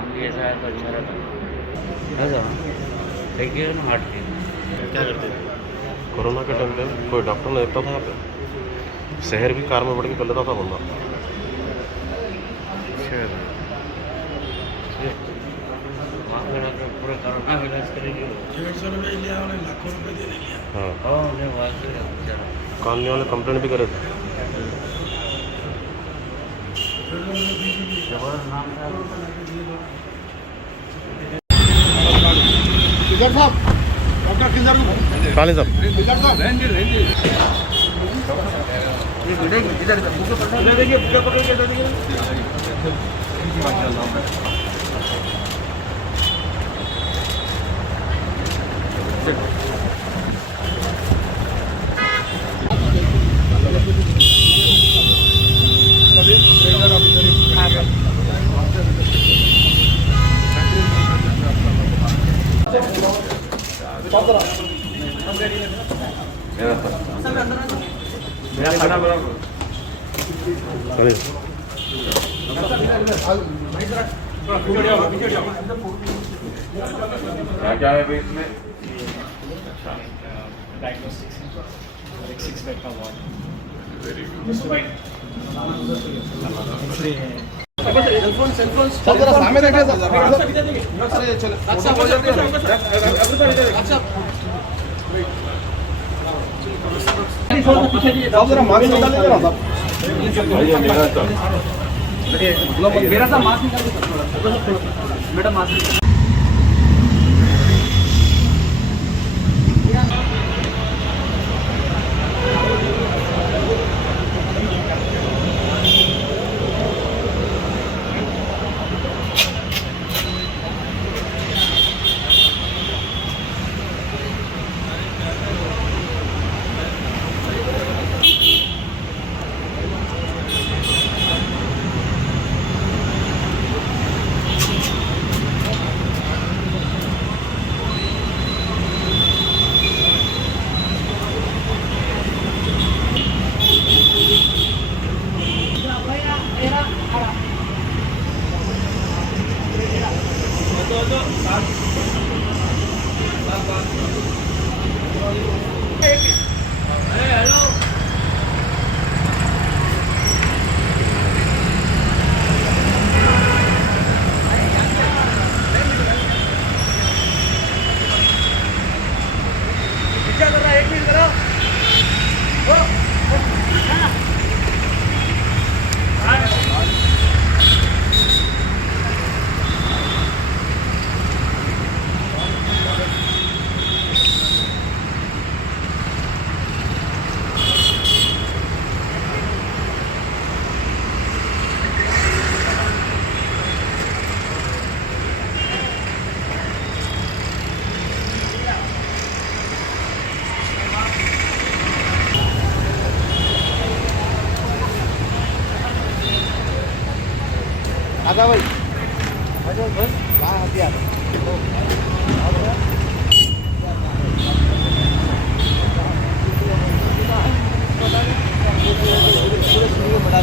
काम भी ऐसा है तो अच्छा रहता है देखिए ना हार्ट के क्या करते थे? कोरोना के टाइम पे कोई डॉक्टर नहीं देखता था यहाँ पे। शहर भी कार में बैठ के कर लेता था बंदा। वहाँ पे रहकर पूरा कोरोना का इलाज करेंगे 150 रुपये लिया उन्हें लाखों रुपये दे लिया। हाँ, उन्हें वहाँ से बेचारा कॉलोनी वाले कंप्लेंट भी करे थे। जबरदस्त नाम था किधर साहब डॉक्टर किधर काली साहब किधर साहब इधर देखिए बुके पकड़ के देखिए काली क्या है इसमें डायग्नोस्टिक्स 6 बेड का वार्ड सर जरा सामने देखिए सर चलो अच्छा हो जाती है जरा मास्क निकाल दीजिए ना साहब मेरा सा मास्क निकाल दीजिए मैडम मास्क आजा भाई आजा बस कहाँ हथियार पूरे बड़ा